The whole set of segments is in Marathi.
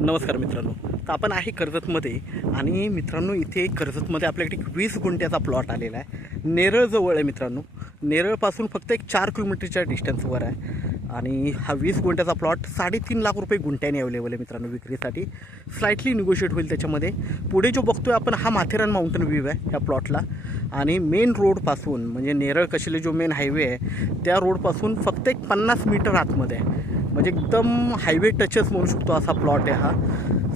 नमस्कार मित्रांनो. तर आपण आहे कर्जतमध्ये आणि मित्रांनो इथे कर्जतमध्ये आपल्याकडे 20 गुंठ्याचा प्लॉट आलेला आहे. नेरळ जवळ आहे मित्रांनो. नेरळपासून फक्त एक 4 किलोमीटरच्या डिस्टन्सवर आहे आणि हा 20 गुंठ्याचा प्लॉट 3.5 लाख रुपये गुंठ्याने अवेलेबल आहे मित्रांनो विक्रीसाठी. स्लाइटली निगोशिएट होईल त्याच्यामध्ये. पुढे जो बघतोय आपण हा माथेरान माउंटन व्ह्यू आहे या प्लॉटला आणि मेन रोडपासून म्हणजे नेरळ कशेले जो मेन हायवे आहे त्या रोडपासून फक्त एक 50 मीटर आतमध्ये आहे. म्हणजे एकदम हायवे टचच म्हणू शकतो असा प्लॉट आहे हा.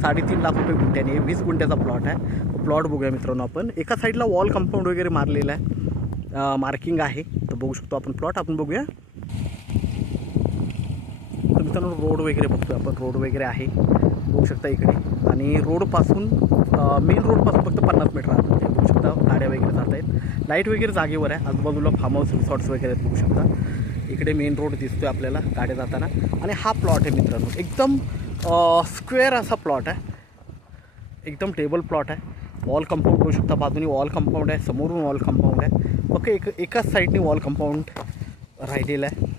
3.5 लाख रुपये गुंठ्याने 20 गुंठ्याचा प्लॉट आहे. प्लॉट बघूया मित्रांनो आपण. एका साईडला वॉल कंपाऊंड वगैरे मारलेला आहे, मार्किंग आहे. तर बघू शकतो आपण प्लॉट. आपण बघूया. तर मित्रांनो रोड वगैरे बघतोय आपण. रोड वगैरे आहे बघू शकता इकडे आणि रोडपासून मेन रोडपासून फक्त 50 मीटर आतमध्ये बघू शकता. गाड्या वगैरे जात आहेत. लाईट वगैरे जागेवर आहे. आजूबाजूला फार्म हाऊस रिसॉर्ट्स वगैरे आहेत बघू शकता. इकडे मेन रोड दिसतोय आपल्याला गाड्या जाताना. आणि हा प्लॉट आहे मित्रांनो एकदम स्क्वेअर असा प्लॉट आहे. एकदम टेबल प्लॉट आहे. वॉल कंपाऊंड बघू शकता. बाजूनी वॉल कंपाऊंड आहे, समोरून वॉल कंपाऊंड आहे. फक्त एकाच साईडने वॉल कंपाऊंड राहिलेलं आहे.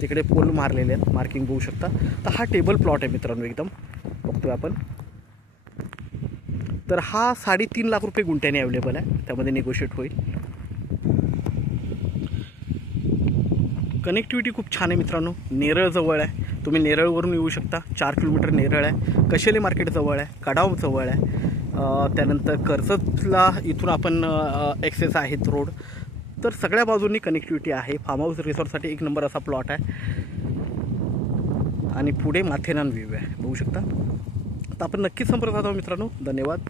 तिकडे पोल मारलेले आहेत, मार्किंग बघू शकता. तर हा टेबल प्लॉट आहे मित्रांनो एकदम बघतोय आपण. तर हा 3.5 लाख रुपये गुंठ्याने अवेलेबल आहे. त्यामध्ये निगोशिएट होईल. कनेक्टिव्हिटी खूप छान आहे मित्रांनो. नेरळ जवळ आहे. तुम्ही नेरळवरून येऊ शकता. 4 किलोमीटर नेरळ आहे. कशेले मार्केट जवळ आहे. कडाव जवळ आहे. त्यानंतर कर्जतला इथून आपण ॲक्सेस आहेत रोड. तर सगळ्या बाजूंनी कनेक्टिव्हिटी आहे. फार्म हाऊस रिसॉर्टसाठी एक नंबर असा प्लॉट आहे. आणि पुढे माथेरान व्ह्यू आहे बघू शकता. तर आपण नक्कीच संपर्क साधावा मित्रांनो. धन्यवाद.